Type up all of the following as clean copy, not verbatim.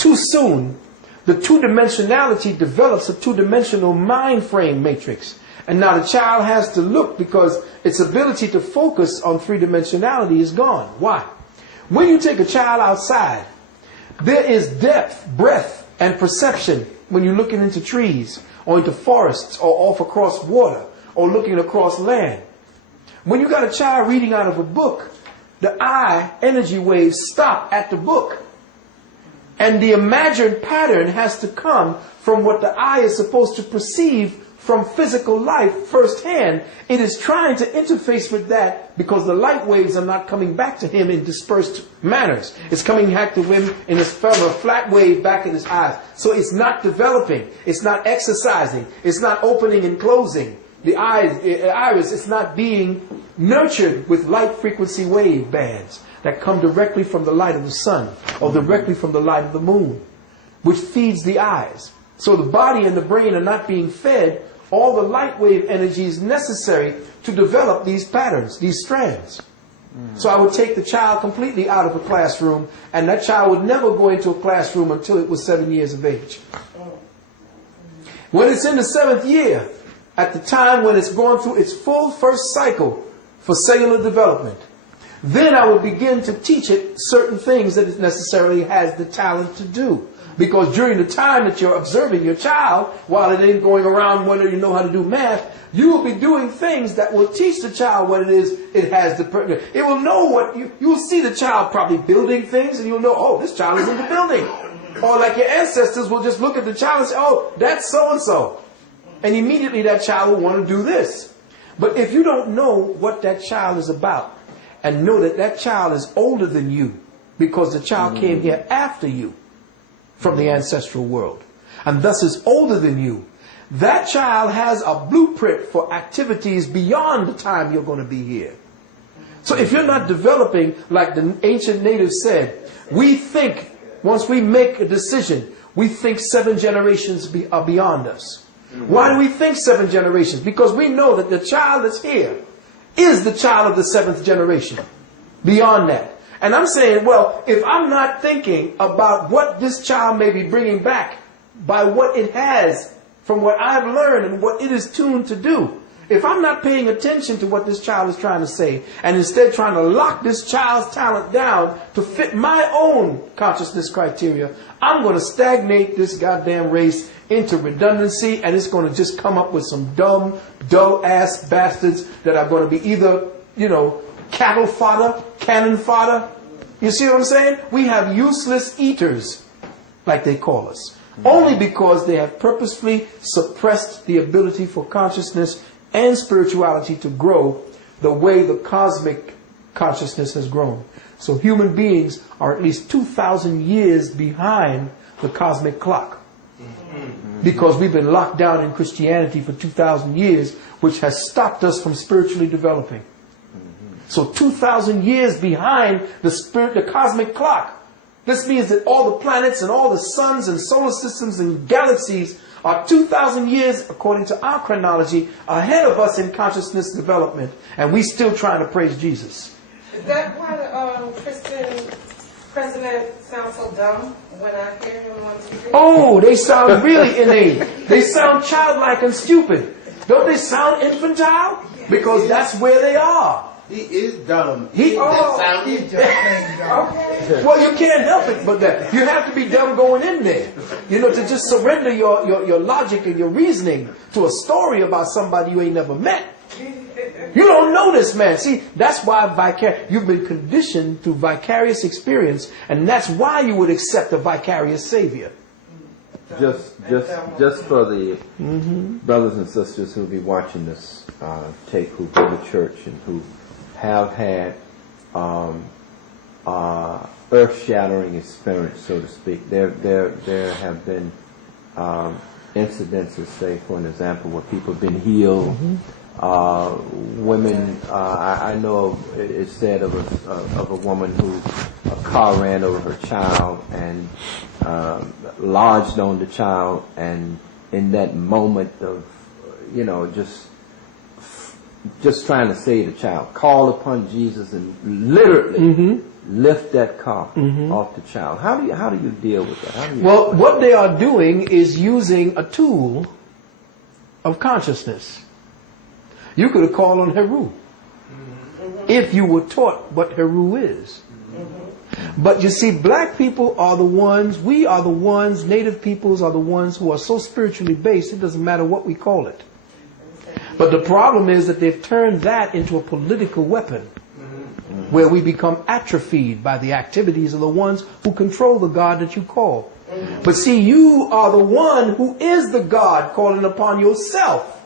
too soon, the two-dimensionality develops a two-dimensional mind frame matrix. And now the child has to look because its ability to focus on three-dimensionality is gone. Why? When you take a child outside, there is depth, breadth, and perception when you're looking into trees or into forests or off across water or looking across land. When you got a child reading out of a book, the eye energy waves stop at the book. And the imagined pattern has to come from what the eye is supposed to perceive from physical life firsthand. It is trying to interface with that because the light waves are not coming back to him in dispersed manners. It's coming back to him in a flat wave back in his eyes. So it's not developing. It's not exercising. It's not opening and closing. The iris is not being nurtured with light frequency wave bands that come directly from the light of the sun or directly from the light of the moon, which feeds the eyes. So the body and the brain are not being fed all the light wave energies necessary to develop these patterns, these strands. So I would take the child completely out of a classroom, and that child would never go into a classroom until it was 7 years of age. When it's in the 7th year, at the time when it's going through its full first cycle for cellular development, then I would begin to teach it certain things that it necessarily has the talent to do. Because during the time that you're observing your child, while it ain't going around whether you know how to do math, you will be doing things that will teach the child what it is it has the... It will know what... You will see the child probably building things, and you'll know, oh, this child is into building. Or like your ancestors will just look at the child and say, oh, that's so-and-so. And immediately that child will want to do this. But if you don't know what that child is about, and know that that child is older than you, because the child came here after you, from the ancestral world, and thus is older than you, that child has a blueprint for activities beyond the time you're going to be here. So if you're not developing, like the ancient natives said, we think, once we make a decision, we think 7 generations are beyond us. Why do we think 7 generations? Because we know that the child that's here is the child of the 7th generation. Beyond that. And I'm saying, well, if I'm not thinking about what this child may be bringing back by what it has from what I've learned and what it is tuned to do, if I'm not paying attention to what this child is trying to say and instead trying to lock this child's talent down to fit my own consciousness criteria, I'm going to stagnate this goddamn race into redundancy, and it's going to just come up with some dumb, dull-ass bastards that are going to be either, cattle fodder, cannon fodder. You see what I'm saying? We have useless eaters, like they call us, only because they have purposefully suppressed the ability for consciousness and spirituality to grow the way the cosmic consciousness has grown. So human beings are at least 2,000 years behind the cosmic clock, because we've been locked down in Christianity for 2,000 years, which has stopped us from spiritually developing. So 2,000 years behind the cosmic clock. This means that all the planets and all the suns and solar systems and galaxies are 2,000 years, according to our chronology, ahead of us in consciousness development. And we still trying to praise Jesus. Is that why the Christian president sounds so dumb when I hear him on TV? Oh, they sound really inane. They sound childlike and stupid. Don't they sound infantile? Because that's where they are. He is dumb. Well, you can't help it but that. You have to be dumb going in there. To just surrender your logic and your reasoning to a story about somebody you ain't never met. You don't know this man. See, that's why you've been conditioned through vicarious experience, and that's why you would accept a vicarious savior. Just for the brothers and sisters who'll be watching this tape, who go to church and who have had earth-shattering experience, so to speak. There have been incidences, say, for an example, where people have been healed. Women, I know it's said of a woman who a car ran over her child and lodged on the child, and in that moment of, just just trying to save the child. Call upon Jesus and literally lift that car off the child. How do you deal with that? Well, what they are doing is using a tool of consciousness. You could have called on Heru if you were taught what Heru is. But you see, black people are the ones, we are the ones, native peoples are the ones who are so spiritually based, it doesn't matter what we call it. But the problem is that they've turned that into a political weapon, where we become atrophied by the activities of the ones who control the God that you call. But see, you are the one who is the God calling upon yourself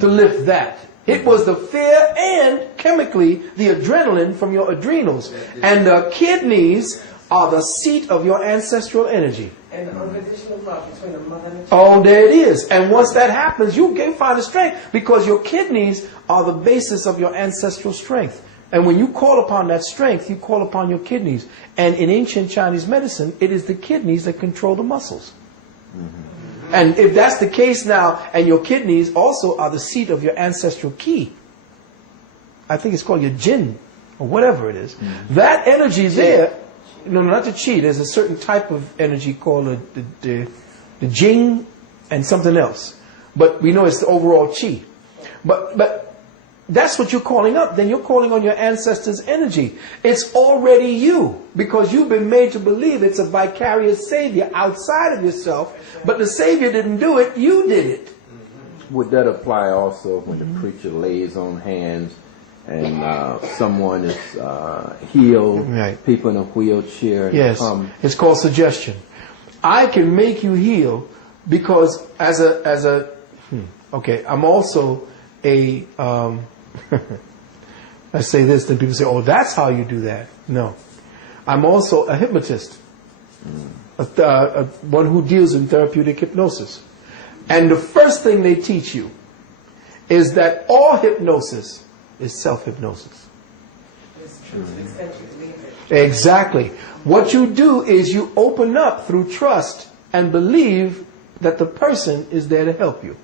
to lift that. It was the fear and chemically the adrenaline from your adrenals. And the kidneys are the seat of your ancestral energy. And the unconditional love between the mother and the child. Oh, there it is. And once that happens, you can find the strength, because your kidneys are the basis of your ancestral strength. And when you call upon that strength, you call upon your kidneys. And in ancient Chinese medicine, it is the kidneys that control the muscles. And if that's the case now, and your kidneys also are the seat of your ancestral ki, I think it's called your jin, or whatever it is, that energy there, no, not the chi, there's a certain type of energy called the jing and something else. But we know it's the overall chi. But that's what you're calling up. Then you're calling on your ancestors' energy. It's already you, because you've been made to believe it's a vicarious savior outside of yourself. But the savior didn't do it, you did it. Would that apply also when the preacher lays on hands and someone is healed, Right. people in a wheelchair? Yes, it's called suggestion. I can make you heal because okay, I'm also a, I say this, then people say, oh, that's how you do that. No. I'm also a hypnotist, one who deals in therapeutic hypnosis. And the first thing they teach you is that all hypnosis is self-hypnosis. It's true to the extent you believe it. Exactly. What you do is you open up through trust and believe that the person is there to help you.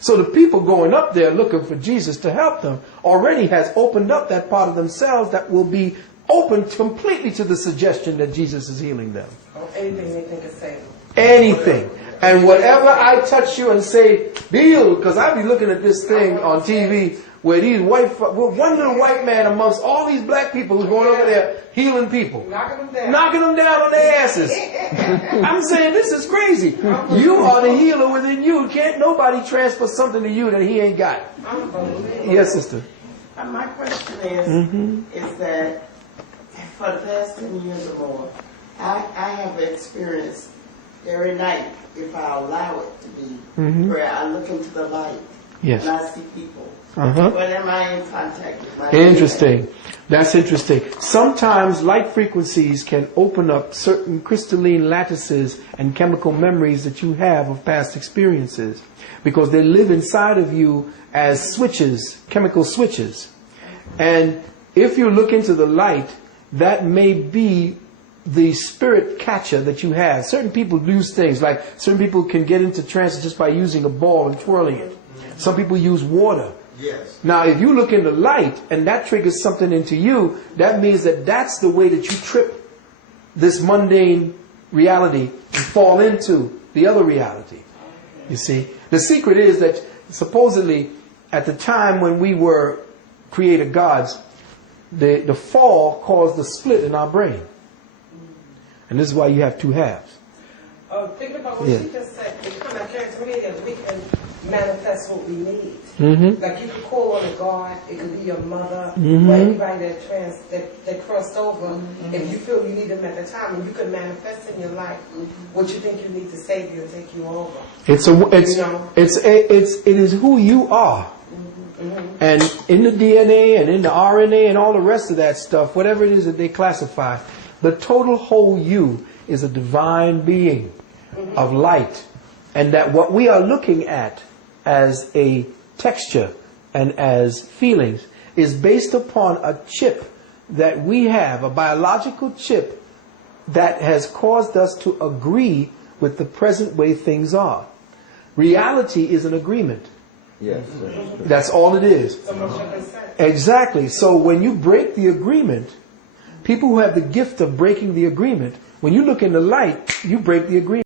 So the people going up there looking for Jesus to help them already has opened up that part of themselves that will be open completely to the suggestion that Jesus is healing them. Or anything they think is safe. Anything. And whatever I touch you and say, deal, because I be looking at this thing on TV where these one little white man amongst all these black people who's going over there healing people. Knocking them down on their asses. I'm saying this is crazy. You are the healer within you. Can't nobody transfer something to you that he ain't got. Yes, sister. My question is that for the past 10 years or more, I have experienced every night, if I allow it to be, where I look into the light and I see people. When am I in contact with my Interesting. That's interesting. Sometimes light frequencies can open up certain crystalline lattices and chemical memories that you have of past experiences, because they live inside of you as switches, chemical switches. And if you look into the light, that may be the spirit catcher that you have. Certain people use things, like certain people can get into trance just by using a ball and twirling it. Some people use water. Yes. Now, if you look in the light and that triggers something into you, that means that that's the way that you trip this mundane reality and fall into the other reality. You see? The secret is that supposedly at the time when we were created gods, the fall caused the split in our brain. And this is why you have two halves. Thinking about what she just said, it kind of came to me that we can manifest what we need. Like you could call on a God, it could be your mother, or anybody that crossed over. If you feel you need them at the time, and you can manifest in your life what you think you need to save you and take you over. It is who you are. And in the DNA and in the RNA and all the rest of that stuff, whatever it is that they classify, the total whole you is a divine being of light. And that what we are looking at as a texture and as feelings is based upon a chip that we have, a biological chip that has caused us to agree with the present way things are. Reality is an agreement. Yes. That's all it is. So much your consent. Exactly. So when you break the agreement, people who have the gift of breaking the agreement, when you look in the light, you break the agreement.